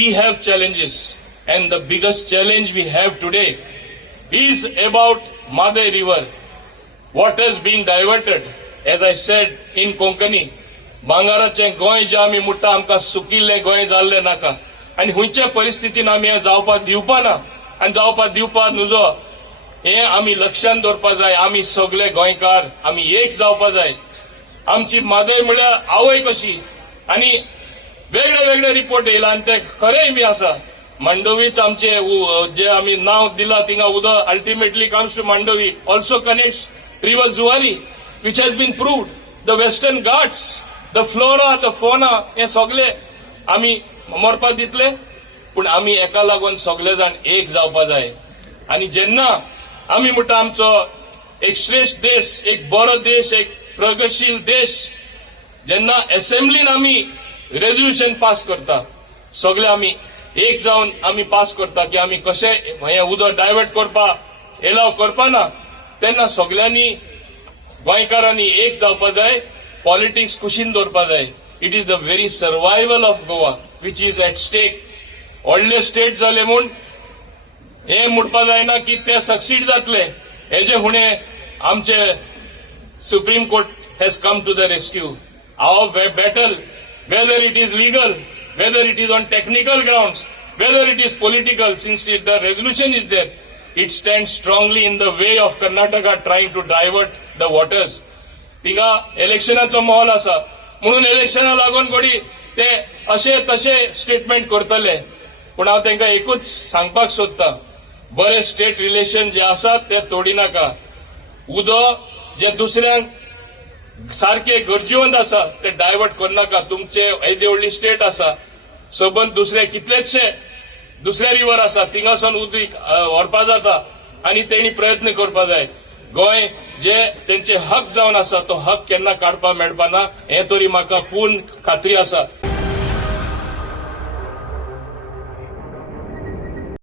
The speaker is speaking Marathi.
we have challenges, and the biggest challenge we have today is about Mahadeyi River. Waters being diverted, as I said, in Konkani. भांगाराचे Goa जे आमी मुट्टा आमकां सुकिल्ले गोंय जाल्ले नाका आनी हुंयच्या परिस्थितीन आमी हें जावपाक दिवपा ना आनी जावपाक दिवपाक नुजो हें आमी लक्षांत दवरपा जाय. आमी सगळे गोंयकार आमी एक जावपा जाय. आमची मादय म्हळ्यार आवय कशी आनी वेगळे वेगळे रिपोर्ट येयला आनी ते खरेय बी आसा. मांडोवीच आमचे जे आमी नांव दिला थिंगा उदक ultimately comes to Mandovi, also connects river Zuari, which has been proved. The Western Ghats, the flora, the fauna, हे सगळे आमी मरपाक दितले, पूण आमी एका लागून सगळे जाण एक जावपा जाय. आनी जेन्ना आमी म्हणटा आमचो एक श्रेष्ठ देश, एक बरो देश, एक प्रगतशील देश, जेन्ना असेंब्लीन आमी रेझोल्युशन पास करता, सगळे आमी एक जावन आमी पास करता की आमी कशें हें उदक डायवर्ट करपाक एलाव करपा ना, तेन्ना सगळ्यांनी गोंयकारांनी एक जावपा जाय. पॉलिटिक्स कुशीन दवरपा जाय. It is the very survival of Goa which is at stake. व्हडले स्टेट जाले म्हूण हे म्हणपा जायना की ते सक्सीड जातले. हेजे फुडें आमचे Supreme Court has come to the rescue. Our battle, whether it is legal, whether it is on technical grounds, whether it is political, since the resolution is there, it stands strongly in the way of Karnataka trying to divert the waters. तिंगा इलेक्शनाचो माहोल आसा म्हणून इलेक्शना लागून कोणी ते अशे तशे स्टेटमेंट करतले, पूण हांव तांकां एकूच सांगपाक सोदतां, बरे स्टेट रिलेशन जे आसात ते तोडिनाका. उदक जे दुसऱ्यांक सारखे गरजेवंत आसा ते डायवर्ट करनाका. तुमचे येदी व्हडली स्टेट आसा, सबंद दुसरे कितलेशे दुसरे रिवर आसा, थिंगासून उदक व्हरपा जाता आनी तेणी प्रयत्न करपा जाय. गोंय जे तेंचे हक जावन आसा तो हक केन्ना काडपा मेळपा ना, हे तरी म्हाका पूर्ण खात्री आसा.